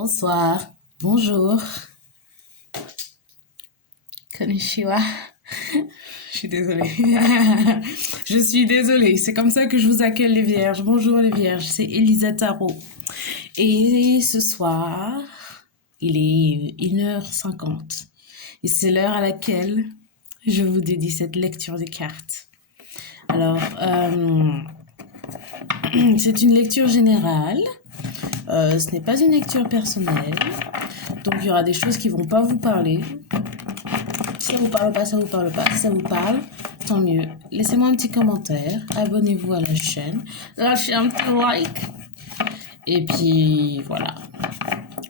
Bonsoir, bonjour, konnichiwa. Je suis désolée. Je suis désolée. C'est comme ça que je vous accueille les vierges. Bonjour les vierges, c'est Elisa Tarot. Et ce soir, il est 1h50. Et c'est l'heure à laquelle je vous dédie cette lecture des cartes. Alors, c'est une lecture générale. Ce n'est pas une lecture personnelle. Donc, il y aura des choses qui ne vont pas vous parler. Si ça vous parle pas, ça vous parle pas. Si ça vous parle, tant mieux. Laissez-moi un petit commentaire. Abonnez-vous à la chaîne. Lâchez un petit like. Et puis, voilà.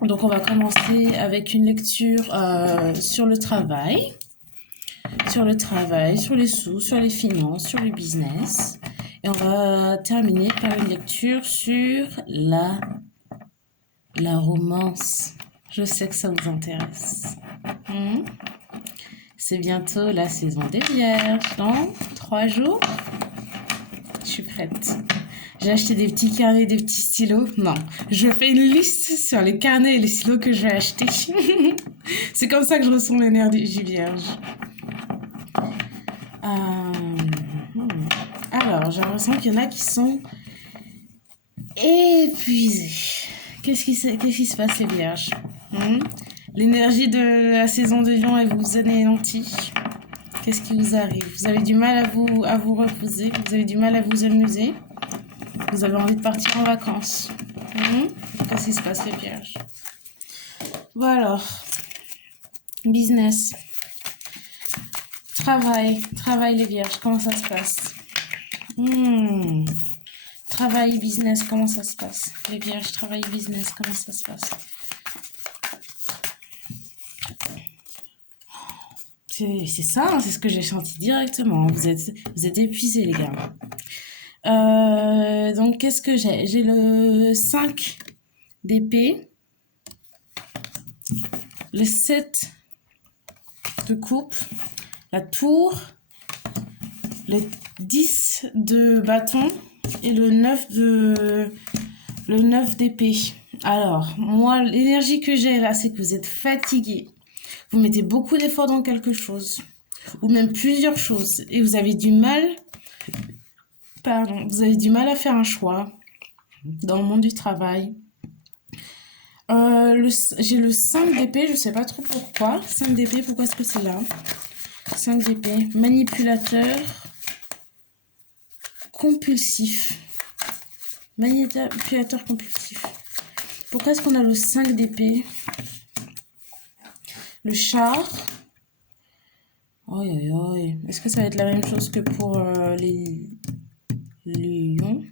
Donc, on va commencer avec une lecture sur le travail. Sur le travail, sur les sous, sur les finances, sur le business. Et on va terminer par une lecture sur la romance. Je sais que ça vous intéresse. C'est bientôt la saison des vierges. Dans 3 jours, je suis prête. J'ai acheté des petits carnets, des petits stylos. Non, je fais une liste sur les carnets et les stylos que je vais acheter. C'est comme ça que je ressens l'énergie vierge. Alors, j'ai l'impression qu'il y en a qui sont épuisés. Qu'est-ce qui se passe, les vierges? L'énergie de la saison de Lion, elle vous anéantit. Qu'est-ce qui vous arrive? Vous avez du mal à vous reposer? Vous avez du mal à vous amuser? Vous avez envie de partir en vacances? Qu'est-ce qui se passe, les vierges? Bon alors, business. Travail les vierges, comment ça se passe? Travail, business, comment ça se passe? Les vierges, travail, business, comment ça se passe? C'est ça, hein, c'est ce que j'ai senti directement. Vous êtes épuisés, les gars. Donc, qu'est-ce que j'ai? J'ai le 5 d'épée, le 7 de coupe, la tour, le 10 de bâton et le 9 d'épée. Alors, moi, l'énergie que j'ai là, c'est que vous êtes fatigués. Vous mettez beaucoup d'efforts dans quelque chose, ou même plusieurs choses, et vous avez du mal, à faire un choix dans le monde du travail. J'ai le 5 d'épée, je sais pas trop pourquoi. 5 d'épée, pourquoi est-ce que c'est là? 5 d'épée, manipulateur, compulsif. Manipulateur compulsif. Pourquoi est-ce qu'on a le 5 d'épée? Le char. Est-ce que ça va être la même chose que pour les lions?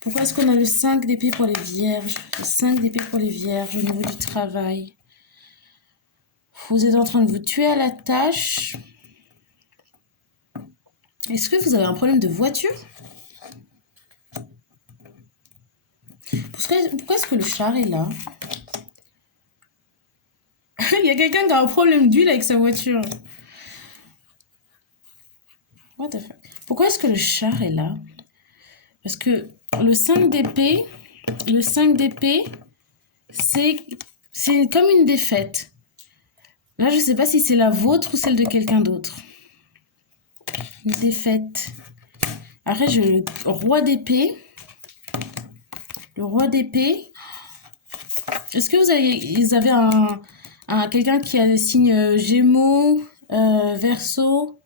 Pourquoi est-ce qu'on a le 5 d'épée pour les vierges? Le 5 d'épée pour les vierges au niveau du travail. Vous êtes en train de vous tuer à la tâche. Est-ce que vous avez un problème de voiture? Pourquoi est-ce que le char est là? Il y a quelqu'un qui a un problème d'huile avec sa voiture. What the fuck? Pourquoi est-ce que le char est là? Parce que le 5 d'épée, c'est comme une défaite. Là, je ne sais pas si c'est la vôtre ou celle de quelqu'un d'autre. Une défaite. Après, j'ai le roi d'épée. Le roi d'épée. Est-ce que vous avez quelqu'un qui a le signe Gémeaux, Verseau,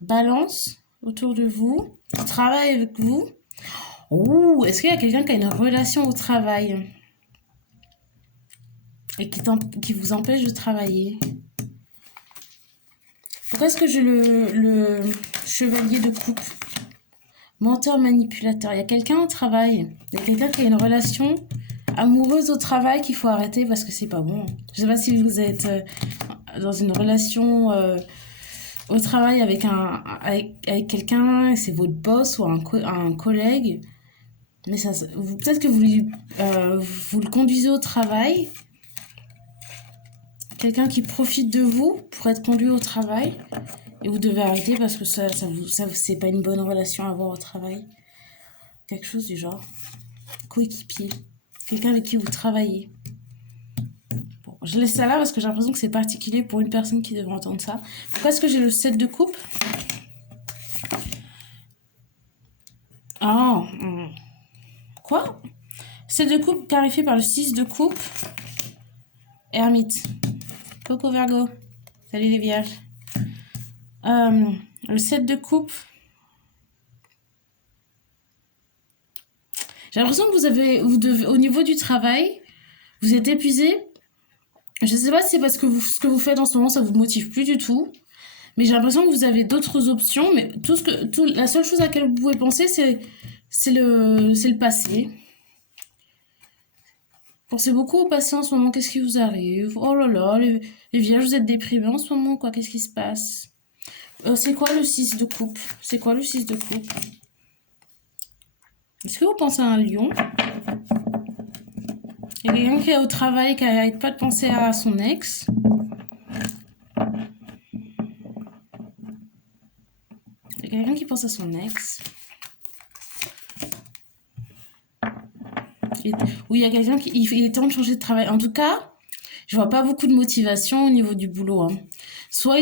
Balance autour de vous, qui travaille avec vous? Est-ce qu'il y a quelqu'un qui a une relation au travail et qui vous empêche de travailler? Pourquoi est-ce que j'ai le chevalier de coupe? Menteur manipulateur. Il y a quelqu'un au travail. Il y a quelqu'un qui a une relation amoureuse au travail qu'il faut arrêter parce que c'est pas bon. Je sais pas si vous êtes dans une relation au travail avec quelqu'un, c'est votre boss ou un collègue. Mais peut-être que vous le conduisez au travail. Quelqu'un qui profite de vous pour être conduit au travail. Et vous devez arrêter parce que c'est pas une bonne relation à avoir au travail. Quelque chose du genre. coéquipier, quelqu'un avec qui vous travaillez. Bon, je laisse ça là parce que j'ai l'impression que c'est particulier pour une personne qui devrait entendre ça. Pourquoi est-ce que j'ai le 7 de coupe? Ah, quoi? 7 de coupe clarifié par le 6 de coupe. Ermite. Coco Virgo. Salut les vierges. Le 7 de coupe. J'ai l'impression que au niveau du travail, vous êtes épuisé. Je ne sais pas si c'est parce que ce que vous faites en ce moment, ça vous motive plus du tout. Mais j'ai l'impression que vous avez d'autres options. Mais la seule chose à laquelle vous pouvez penser, c'est le passé. Pensez beaucoup au passé en ce moment. Qu'est-ce qui vous arrive? Oh là là, les vierges, vous êtes déprimés en ce moment, quoi. Qu'est-ce qui se passe? C'est quoi le 6 de coupe? C'est quoi le 6 de coupe? Est-ce que vous pensez à un lion? Il y a quelqu'un qui est au travail qui n'arrête pas de penser à son ex. Il y a quelqu'un qui pense à son ex. Oui, il y a quelqu'un qui... Il est temps de changer de travail. En tout cas, je vois pas beaucoup de motivation au niveau du boulot. Hein. Soit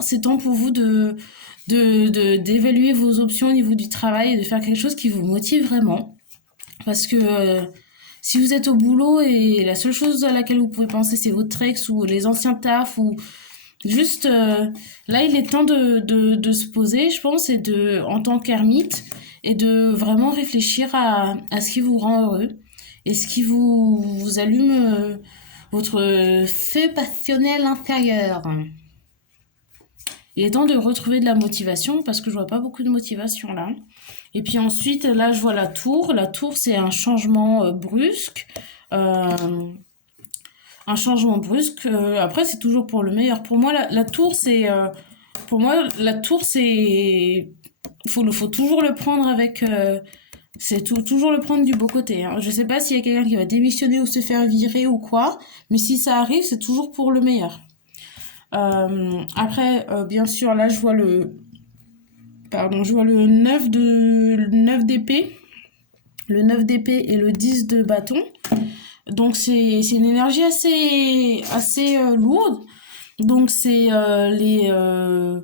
c'est temps pour vous d'évaluer vos options au niveau du travail et de faire quelque chose qui vous motive vraiment. Parce que si vous êtes au boulot et la seule chose à laquelle vous pouvez penser, c'est votre ex ou les anciens tafs ou juste... là, il est temps de se poser, je pense, en tant qu'ermite et de vraiment réfléchir à ce qui vous rend heureux et ce qui vous allume votre feu passionnel intérieur. Il est temps de retrouver de la motivation parce que je vois pas beaucoup de motivation là. Et puis ensuite, là, je vois la tour. La tour, c'est un changement brusque. Un changement brusque. Après, c'est toujours pour le meilleur. Pour moi, la tour, c'est... faut toujours le prendre avec... toujours le prendre du beau côté. Hein. Je sais pas s'il y a quelqu'un qui va démissionner ou se faire virer ou quoi. Mais si ça arrive, c'est toujours pour le meilleur. Après, bien sûr, là, je vois le 9 d'épée, le 9 d'épée et le 10 de bâton. Donc, c'est une énergie assez lourde. Donc, c'est un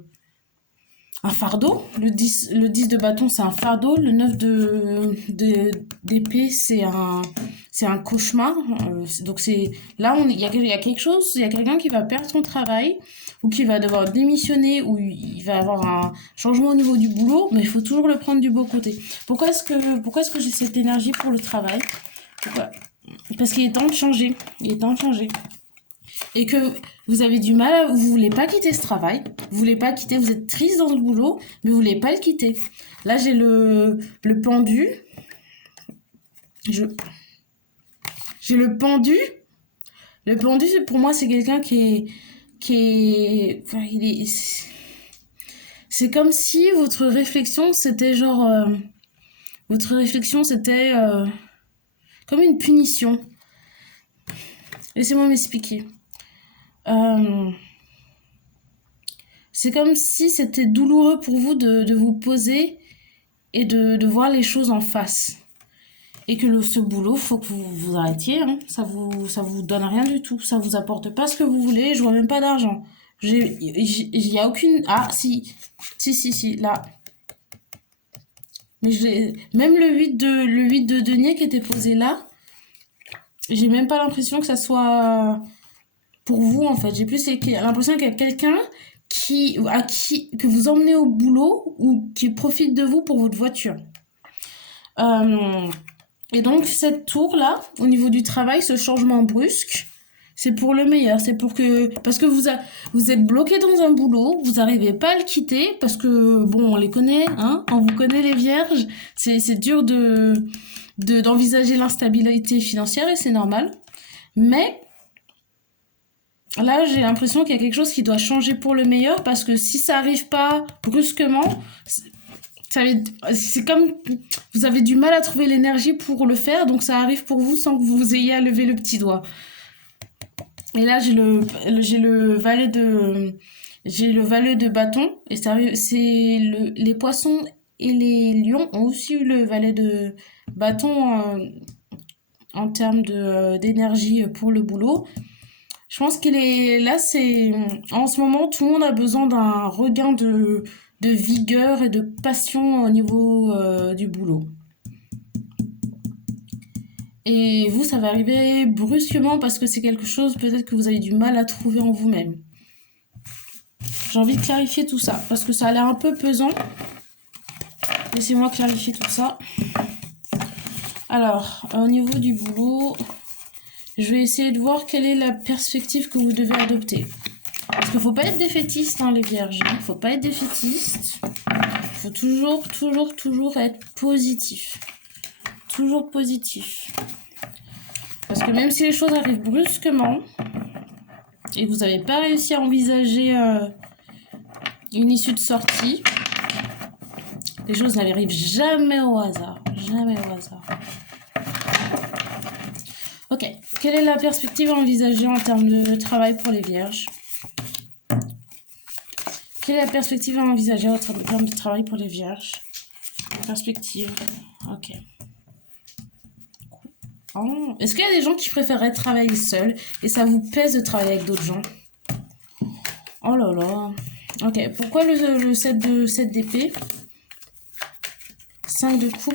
fardeau. Le 10 de bâton, c'est un fardeau. Le 9 d'épée, c'est un cauchemar. Donc, là, il y a quelque chose, il y a quelqu'un qui va perdre son travail ou qui va devoir démissionner ou il va avoir un changement au niveau du boulot, mais il faut toujours le prendre du beau côté. Pourquoi est-ce que j'ai cette énergie pour le travail? Pourquoi? Parce qu'il est temps de changer. Il est temps de changer. Et que vous avez du mal, vous voulez pas quitter ce travail, vous voulez pas quitter, vous êtes triste dans ce boulot, mais vous voulez pas le quitter. Là, j'ai le pendu. J'ai le pendu. Le pendu, pour moi, c'est quelqu'un c'est comme si votre réflexion, c'était genre... votre réflexion, c'était comme une punition. Laissez-moi m'expliquer. C'est comme si c'était douloureux pour vous de vous poser et de voir les choses en face. Et que ce boulot, faut que vous arrêtiez. Hein. Ça vous donne rien du tout. Ça vous apporte pas ce que vous voulez. Je vois même pas d'argent. Il y a aucune... Ah, si, là. Mais même le 8 de denier qui était posé là, j'ai même pas l'impression que ça soit pour vous, en fait. J'ai plus l'impression qu'il y a quelqu'un que vous emmenez au boulot ou qui profite de vous pour votre voiture. Et donc, cette tour-là, au niveau du travail, ce changement brusque, c'est pour le meilleur. Parce que vous êtes bloqué dans un boulot, vous n'arrivez pas à le quitter, parce que, bon, on les connaît, hein, on vous connaît les vierges, c'est dur d'envisager l'instabilité financière et c'est normal. Mais, là, j'ai l'impression qu'il y a quelque chose qui doit changer pour le meilleur, parce que si ça arrive pas brusquement, c'est comme vous avez du mal à trouver l'énergie pour le faire, donc ça arrive pour vous sans que vous ayez à lever le petit doigt. Et là, j'ai le valet de bâton, et les poissons et les lions ont aussi eu le valet de bâton en termes d'énergie pour le boulot. Je pense qu'il est là, en ce moment, tout le monde a besoin d'un regain de vigueur et de passion au niveau du boulot. Et vous, ça va arriver brusquement parce que c'est quelque chose peut-être que vous avez du mal à trouver en vous-même. J'ai envie de clarifier tout ça parce que ça a l'air un peu pesant. Laissez-moi clarifier tout ça. Alors, au niveau du boulot, je vais essayer de voir quelle est la perspective que vous devez adopter. Parce qu'il ne faut pas être défaitiste, hein, les vierges. Il ne faut pas être défaitiste. Il faut toujours être positif. Toujours positif. Parce que même si les choses arrivent brusquement, et que vous n'avez pas réussi à envisager une issue de sortie, les choses n'arrivent jamais au hasard. Jamais au hasard. Ok. Quelle est la perspective à envisager en termes de travail pour les vierges? Quelle est la perspective à envisager en termes de travail pour les vierges? Perspective. Ok. Oh. Est-ce qu'il y a des gens qui préféreraient travailler seuls et ça vous pèse de travailler avec d'autres gens? Oh là là. Ok. Pourquoi le 7 d'épée? 5 de coupe.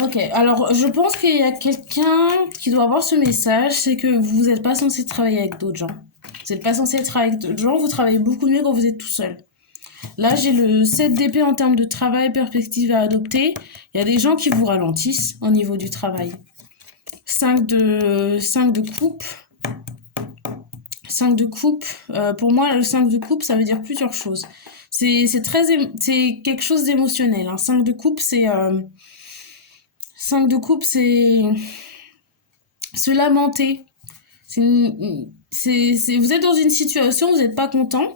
Ok, alors je pense qu'il y a quelqu'un qui doit avoir ce message, c'est que vous n'êtes pas censé travailler avec d'autres gens. Vous n'êtes pas censé travailler avec d'autres gens, vous travaillez beaucoup mieux quand vous êtes tout seul. Là, j'ai le 7 d'épée en termes de travail, perspective à adopter. Il y a des gens qui vous ralentissent au niveau du travail. 5 de coupe. 5 de coupe. Pour moi, le 5 de coupe, ça veut dire plusieurs choses. C'est quelque chose d'émotionnel. Hein. 5 de coupe, c'est... 5 de coupe, c'est se lamenter. Vous êtes dans une situation où vous n'êtes pas content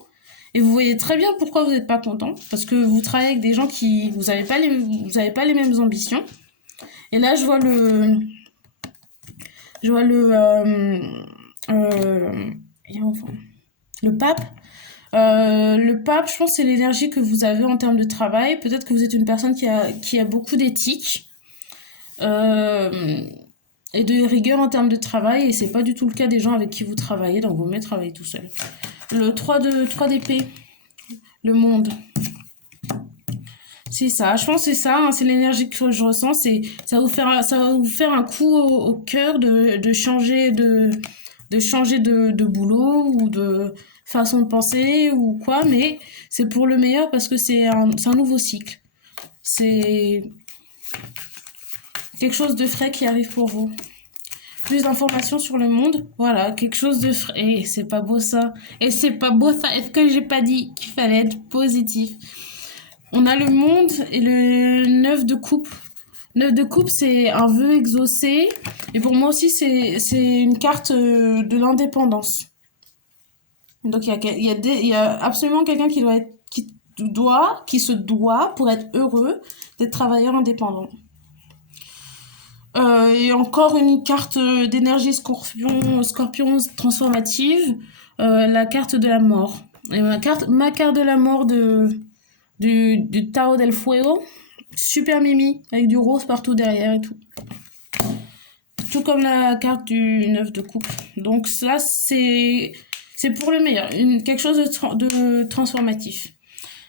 et vous voyez très bien pourquoi vous n'êtes pas content. Parce que vous travaillez avec des gens qui... Vous n'avez pas les mêmes ambitions. Et là, je vois le pape. Le pape, je pense, c'est l'énergie que vous avez en termes de travail. Peut-être que vous êtes une personne qui a beaucoup d'éthique et de rigueur en termes de travail, et c'est pas du tout le cas des gens avec qui vous travaillez, donc vous mieux travailler tout seul. Le 3 d'épée, le monde. C'est ça, je pense que c'est ça, hein, c'est l'énergie que je ressens, ça va vous faire un coup au cœur de changer de boulot ou de façon de penser ou quoi, mais c'est pour le meilleur parce que c'est un nouveau cycle. C'est quelque chose de frais qui arrive pour vous. Plus d'informations sur le monde, voilà, quelque chose de frais. Et c'est pas beau ça. Est-ce que j'ai pas dit qu'il fallait être positif? On a le monde et le 9 de coupe. 9 de coupe, c'est un vœu exaucé. Et pour moi aussi, c'est une carte de l'indépendance. Donc il y a absolument quelqu'un qui se doit, pour être heureux, d'être travailleur indépendant. Et encore une carte d'énergie scorpion transformative, la carte de la mort. Et ma carte de la mort du Tao del Fuego, super mimi, avec du rose partout derrière et tout. Tout comme la carte du 9 de coupe. Donc ça, c'est pour le meilleur, quelque chose de transformatif.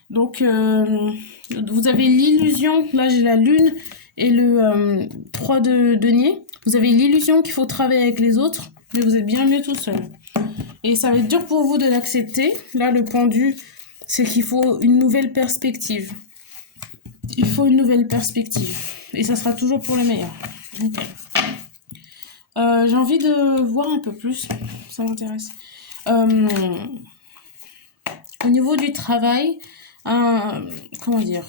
Donc, vous avez l'illusion, là j'ai la lune et le 3 de denier. Vous avez l'illusion qu'il faut travailler avec les autres, mais vous êtes bien mieux tout seul. Et ça va être dur pour vous de l'accepter. Là, le pendu, c'est qu'il faut une nouvelle perspective. Il faut une nouvelle perspective. Et ça sera toujours pour le meilleur. Okay. J'ai envie de voir un peu plus. Ça m'intéresse. Au niveau du travail, comment dire,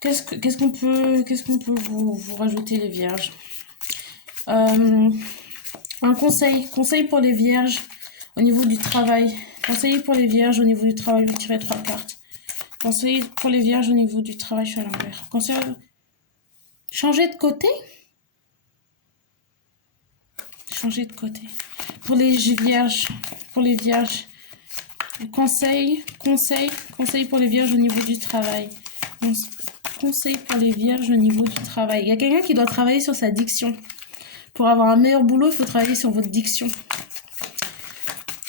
qu'est-ce qu'on peut vous rajouter, les vierges? Un conseil pour les vierges au niveau du travail. Conseil pour les vierges au niveau du travail, je vais tirer 3 cartes. Conseil pour les vierges au niveau du travail, je suis à l'envers. Conseil, changer de côté? Changer de côté. Pour les vierges, conseil pour les vierges au niveau du travail. conseil pour les vierges au niveau du travail. Il y a quelqu'un qui doit travailler sur sa diction. Pour avoir un meilleur boulot, il faut travailler sur votre diction. Il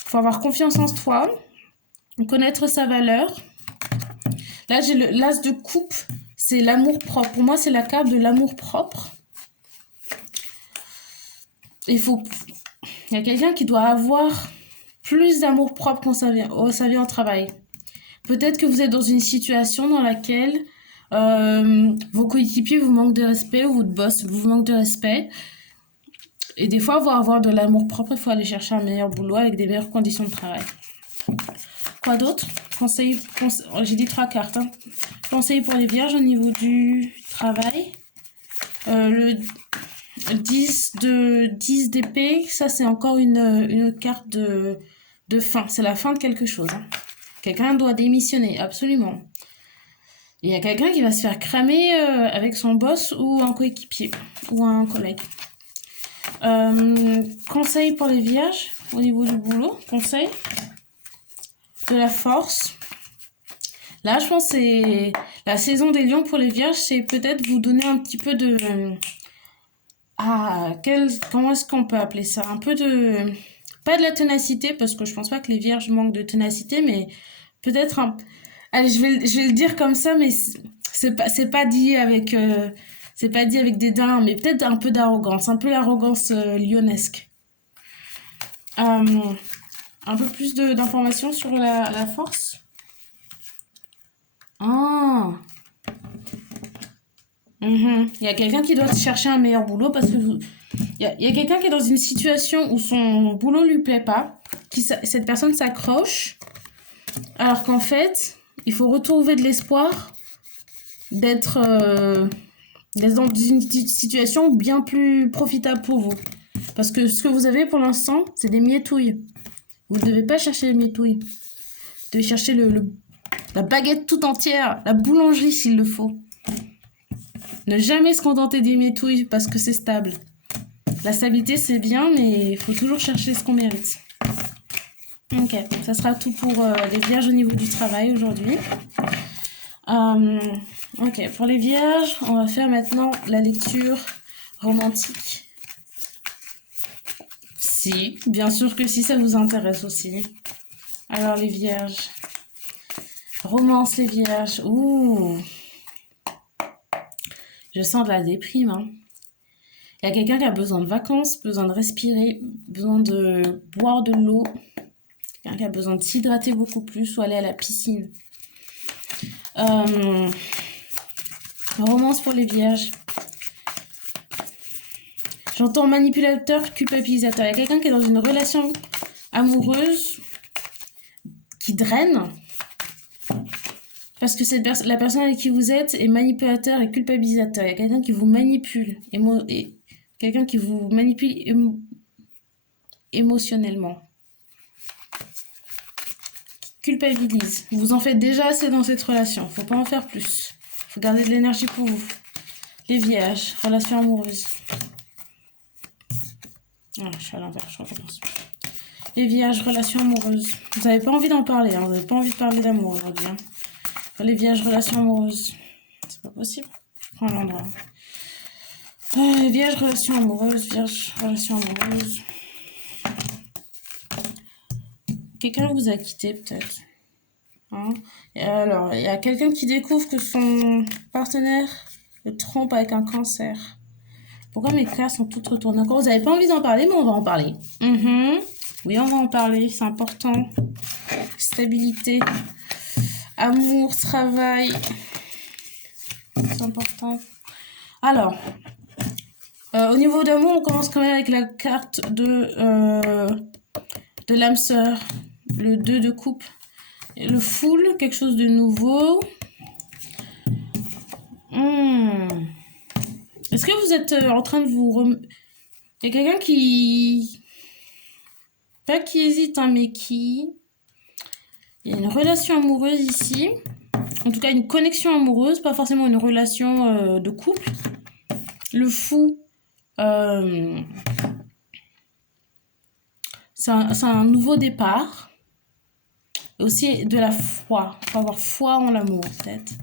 faut avoir confiance en soi, connaître sa valeur. Là, j'ai l'as de coupe, c'est l'amour propre. Pour moi, c'est la carte de l'amour propre. Il y a quelqu'un qui doit avoir plus d'amour propre quand ça vient au travail. Peut-être que vous êtes dans une situation dans laquelle vos coéquipiers vous manquent de respect ou votre boss vous manque de respect. Et des fois, pour avoir de l'amour propre, il faut aller chercher un meilleur boulot avec des meilleures conditions de travail. Quoi d'autre? J'ai dit 3 cartes. Hein. Conseil pour les vierges au niveau du travail. Le 10 d'épée, ça c'est encore une carte de fin. C'est la fin de quelque chose. Hein. Quelqu'un doit démissionner, absolument. Il y a quelqu'un qui va se faire cramer avec son boss ou un coéquipier ou un collègue. Conseil pour les vierges au niveau du boulot. Conseil de la force. Là, je pense que c'est la saison des lions pour les vierges. C'est peut-être vous donner un petit peu de... comment est-ce qu'on peut appeler ça? Un peu de... Pas de la ténacité, parce que je pense pas que les vierges manquent de ténacité, mais peut-être un... Allez, je vais le dire comme ça, mais c'est pas dit avec... c'est pas dit avec dédain, mais peut-être un peu d'arrogance. Un peu l'arrogance lionesque. Un peu plus d'informations sur la force. Ah. Il y a quelqu'un qui doit chercher un meilleur boulot parce que il y a quelqu'un qui est dans une situation où son boulot lui plaît pas, cette personne s'accroche, alors qu'en fait, il faut retrouver de l'espoir d'être dans une situation bien plus profitable pour vous. Parce que ce que vous avez pour l'instant, c'est des mietouilles. Vous ne devez pas chercher les mietouilles. Vous devez chercher la baguette tout entière, la boulangerie s'il le faut. Ne jamais se contenter des mietouilles parce que c'est stable. La stabilité, c'est bien, mais il faut toujours chercher ce qu'on mérite. Ok, ça sera tout pour les vierges au niveau du travail aujourd'hui. Ok, pour les vierges, on va faire maintenant la lecture romantique. Si, bien sûr que si, ça vous intéresse aussi. Alors les vierges, romance les vierges, ouh, je sens de la déprime. Hein. Il y a quelqu'un qui a besoin de vacances, besoin de respirer, besoin de boire de l'eau, quelqu'un qui a besoin de s'hydrater beaucoup plus ou aller à la piscine. Romance pour les vierges. J'entends manipulateur, culpabilisateur. Il y a quelqu'un qui est dans une relation amoureuse qui draine. Parce que la personne avec qui vous êtes est manipulateur et culpabilisateur. Il y a quelqu'un qui vous manipule. Quelqu'un qui vous manipule émotionnellement. Culpabilise. Vous en faites déjà assez dans cette relation. Faut pas en faire plus. Faut garder de l'énergie pour vous. Les vierges, relation amoureuse. Ah, je suis à l'envers, je recommence. Les vierges, relation amoureuse. Vous n'avez pas envie d'en parler, hein. Vous n'avez pas envie de parler d'amour aujourd'hui. Hein. Les vierges, relation amoureuse. C'est pas possible. Je prends l'endroit. Vierge, relation amoureuse. Vierge, relation amoureuse. Quelqu'un vous a quitté peut-être. Hein. Alors, il y a quelqu'un qui découvre que son partenaire le trompe avec un cancer. Pourquoi mes cartes sont toutes retournées encore? Vous n'avez pas envie d'en parler, mais on va en parler. Oui, on va en parler, c'est important. Stabilité, amour, travail. C'est important. Alors, au niveau d'amour, on commence quand même avec la carte de l'âme sœur. Le 2 de coupe. Et le full, quelque chose de nouveau. Est-ce que vous êtes en train de vous... Il y a quelqu'un qui... Pas qui hésite, hein, mais qui... Il y a une relation amoureuse ici. En tout cas, une connexion amoureuse, pas forcément une relation de couple. Le fou... c'est un nouveau départ. Et aussi de la foi. Il faut avoir foi en l'amour, peut-être.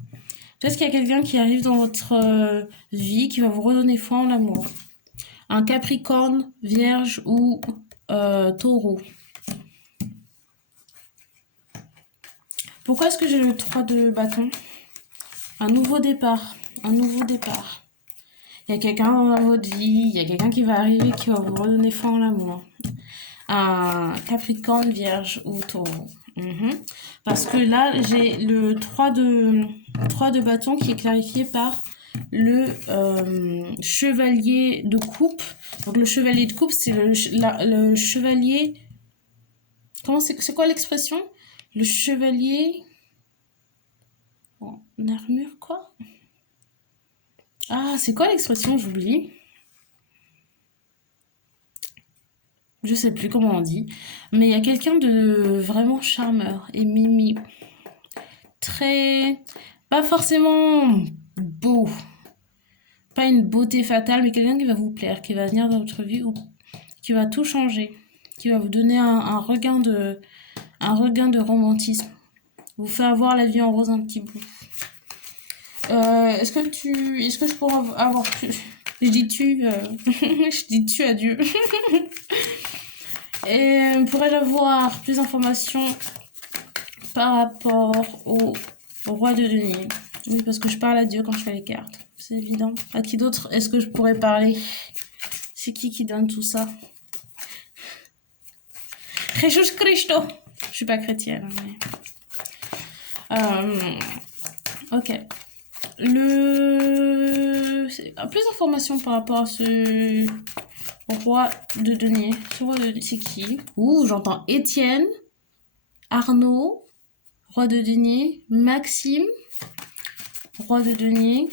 Peut-être qu'il y a quelqu'un qui arrive dans votre vie qui va vous redonner foi en l'amour. Un Capricorne, Vierge ou Taureau. Pourquoi est-ce que j'ai le 3 de bâton? Un nouveau départ. Un nouveau départ. Il y a quelqu'un dans votre vie, il y a quelqu'un qui va arriver qui va vous redonner foi en l'amour. Un Capricorne, Vierge ou Taureau. Parce que là, j'ai le 3 de bâton qui est clarifié par le chevalier de coupe. Donc le chevalier de coupe, c'est le chevalier... Comment c'est quoi l'expression? Le chevalier... En armure, quoi? Ah, c'est quoi l'expression? J'oublie. Je sais plus comment on dit. Mais il y a quelqu'un de vraiment charmeur et mimi. Très... Pas forcément beau. Pas une beauté fatale, mais quelqu'un qui va vous plaire, qui va venir dans votre vie ou qui va tout changer. Qui va vous donner un regain de romantisme. Vous faire voir la vie en rose un petit bout. Est-ce que je pourrais avoir plus... Je dis tu, je dis tu à Dieu. Et pourrais-je avoir plus d'informations par rapport au roi de denier? Oui, parce que je parle à Dieu quand je fais les cartes. C'est évident. À qui d'autre est-ce que je pourrais parler? C'est qui donne tout ça? Jesus Cristo. Je suis pas chrétienne, mais... ok. Plus d'informations par rapport à ce roi de denier. Ce roi de denier, c'est qui? Ouh, j'entends Étienne, Arnaud, roi de denier, Maxime, roi de denier.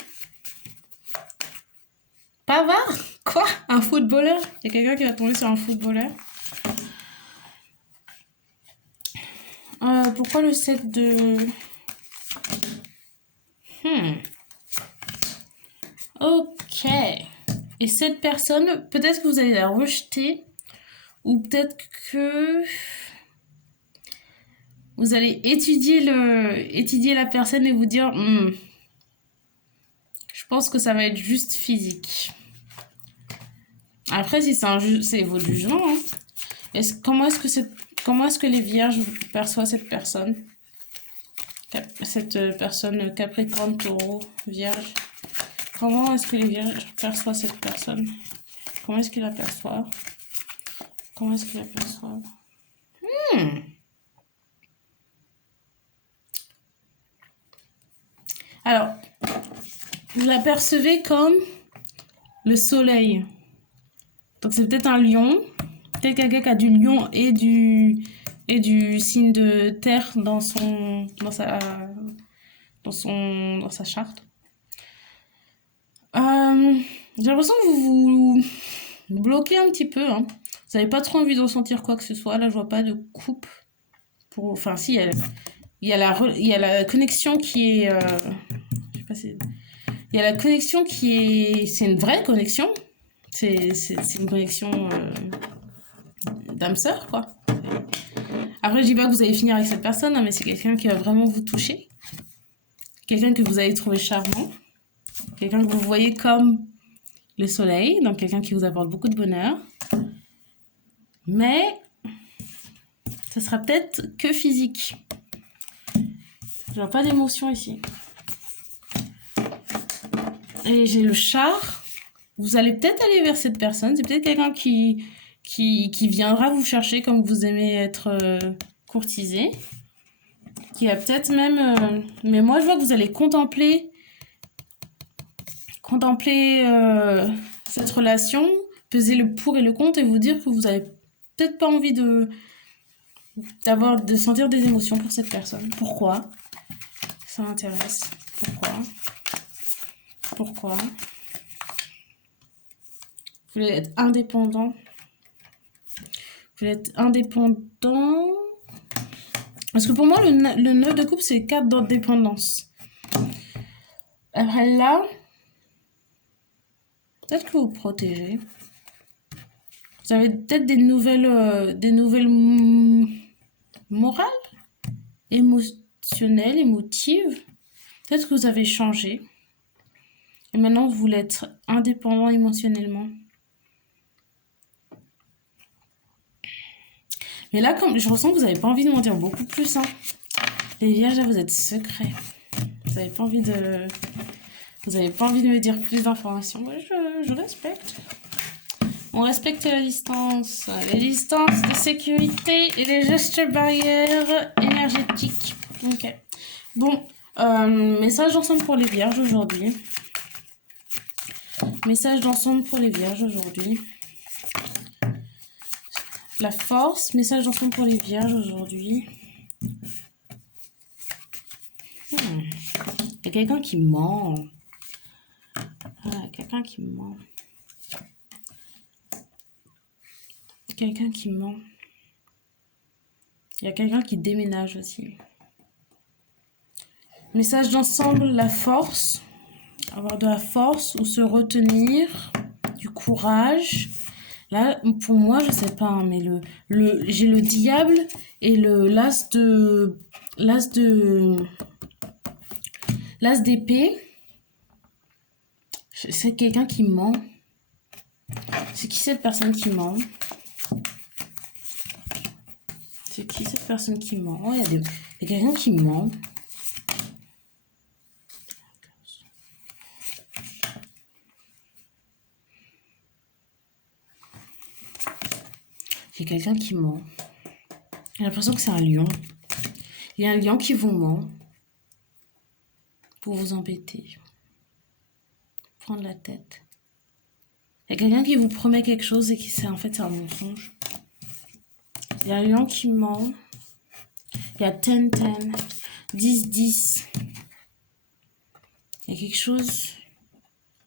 Pavard? Quoi? Un footballeur? Il y a quelqu'un qui va tomber sur un footballeur. Pourquoi le 7 de... Ok. Et cette personne, peut-être que vous allez la rejeter, ou peut-être que vous allez étudier la personne et vous dire, je pense que ça va être juste physique. Après, si c'est votre jugement. Hein. Comment est-ce que les vierges perçoivent cette personne? Cette personne Capricorne, Taureau, Vierge. Comment est-ce que les vierges perçoivent cette personne? Comment est-ce qu'ils la perçoivent? Alors, vous la percevez comme le soleil. Donc c'est peut-être un lion. Peut-être quelqu'un qui a du lion et du signe de terre dans sa charte. J'ai l'impression que vous bloquez un petit peu. Hein. Vous n'avez pas trop envie de ressentir quoi que ce soit. Là, je vois pas de coupe. Enfin, si, il y a la connexion qui est... je sais pas si... Il y a la connexion qui est... C'est une vraie connexion. C'est une connexion d'âme sœur, quoi. Après, je dis pas que vous allez finir avec cette personne, hein, mais c'est quelqu'un qui va vraiment vous toucher. Quelqu'un que vous allez trouver charmant. Quelqu'un que vous voyez comme le soleil. Donc, quelqu'un qui vous apporte beaucoup de bonheur. Mais, ce sera peut-être que physique. Je vois pas d'émotion ici. Et j'ai le char. Vous allez peut-être aller vers cette personne. C'est peut-être quelqu'un qui viendra vous chercher comme vous aimez être courtisé. Qui a peut-être même... mais moi, je vois que vous allez contempler cette relation, peser le pour et le contre et vous dire que vous avez peut-être pas envie de sentir des émotions pour cette personne. Pourquoi? Ça m'intéresse. Pourquoi? Vous voulez être indépendant. Parce que pour moi, le 9 de coupe, c'est 4 d'indépendance. Après là, peut-être que vous protégez. Vous avez peut-être des nouvelles morales, émotionnelles, émotives. Peut-être que vous avez changé. Et maintenant, vous voulez être indépendant émotionnellement. Mais là, comme je ressens que vous n'avez pas envie de m'en dire beaucoup plus. Hein. Les vierges, là, vous êtes secrets. Vous n'avez pas envie de... Vous n'avez pas envie de me dire plus d'informations. Moi, je respecte. On respecte la distance. Les distances de sécurité et les gestes barrières énergétiques. Ok. Bon, message d'ensemble pour les vierges aujourd'hui. Message d'ensemble pour les vierges aujourd'hui. La force, message d'ensemble pour les vierges aujourd'hui. Il y a quelqu'un qui ment. Ah, quelqu'un qui ment. Quelqu'un qui ment. Il y a quelqu'un qui déménage aussi. Message d'ensemble, la force. Avoir de la force ou se retenir. Du courage. Là, pour moi, je sais pas, hein, mais j'ai le diable et l'as d'épée. C'est quelqu'un qui ment. C'est qui cette personne qui ment? C'est qui cette personne qui ment? Oh, il y a quelqu'un qui ment. Il y a quelqu'un qui ment. J'ai l'impression que c'est un lion. Il y a un lion qui vous ment pour vous embêter. Prendre la tête. Il y a quelqu'un qui vous promet quelque chose et qui en fait c'est un mensonge. Il y a un lion qui ment. Il y a 10-10. 10-10. Il y a quelque chose.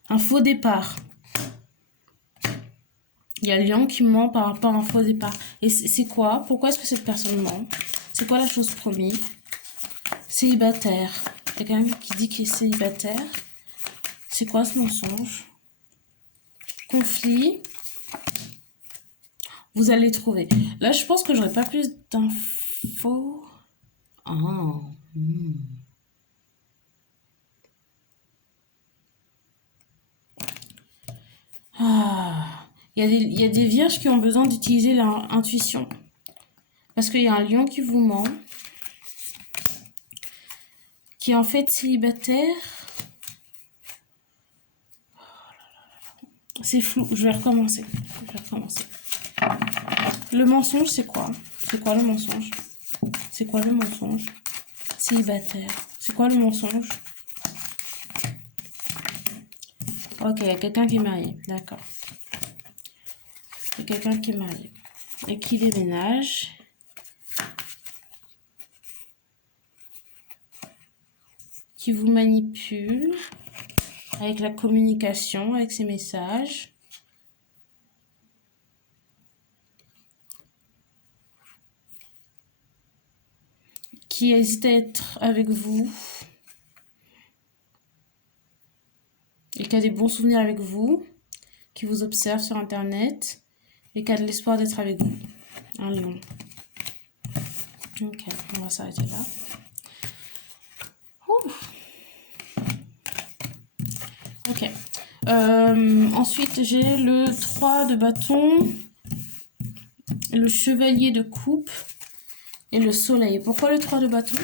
Un faux départ. Il y a le lion qui ment par rapport à un faux départ. Et c'est quoi? Pourquoi est-ce que cette personne ment? C'est quoi la chose promise? Célibataire. Il y a quelqu'un qui dit qu'il est célibataire. C'est quoi ce mensonge? Conflit. Vous allez trouver. Là, je pense que j'aurais pas plus d'infos. Ah. Ah. Il y a des vierges qui ont besoin d'utiliser leur intuition. Parce qu'il y a un lion qui vous ment. Qui est en fait célibataire. C'est flou. Je vais recommencer. Le mensonge, c'est quoi? C'est quoi le mensonge? C'est quoi le mensonge? Célibataire. C'est quoi le mensonge? Ok, il y a quelqu'un qui est marié. D'accord. Il y a quelqu'un qui est marié. Et qui déménage. Qui vous manipule. Avec la communication, avec ses messages. Qui hésite à être avec vous. Et qui a des bons souvenirs avec vous. Qui vous observe sur Internet. Et qui a de l'espoir d'être avec vous. Un lion. Ok, on va s'arrêter là. Ouh. Ok. Ensuite, j'ai le 3 de bâton, le chevalier de coupe et le soleil. Pourquoi le 3 de bâton?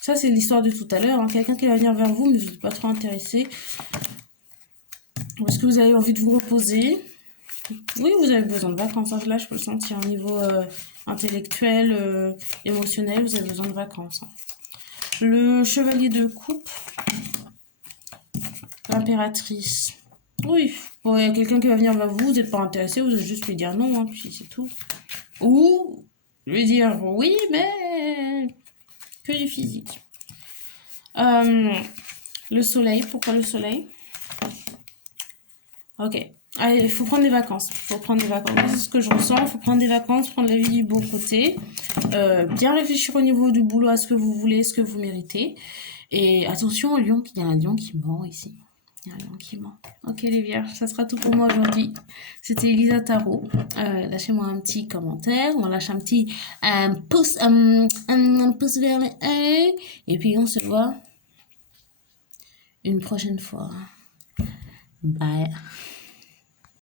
Ça, c'est l'histoire de tout à l'heure. Hein. Quelqu'un qui va venir vers vous, mais vous n'êtes pas trop intéressé. Est-ce que vous avez envie de vous reposer? Oui, vous avez besoin de vacances. Là, je peux le sentir au niveau intellectuel, émotionnel. Vous avez besoin de vacances. Hein. Le chevalier de coupe. L'impératrice. Oui, bon, il y a quelqu'un qui va venir vers vous, vous n'êtes pas intéressé, vous allez juste lui dire non, hein, puis c'est tout. Ou lui dire oui, mais que du physique. Le soleil, pourquoi le soleil? Ok, allez, il faut prendre des vacances. C'est ce que je ressens, il faut prendre des vacances, prendre la vie du bon côté. Bien réfléchir au niveau du boulot à ce que vous voulez, ce que vous méritez. Et attention au lion, il y a un lion qui ment ici. Il y a un lion qui ment. Ok les vierges, ça sera tout pour moi aujourd'hui. C'était Elisa Tarot. Lâchez-moi un petit commentaire. On lâche un petit pouce vers le haut. Et puis on se voit une prochaine fois. Bye.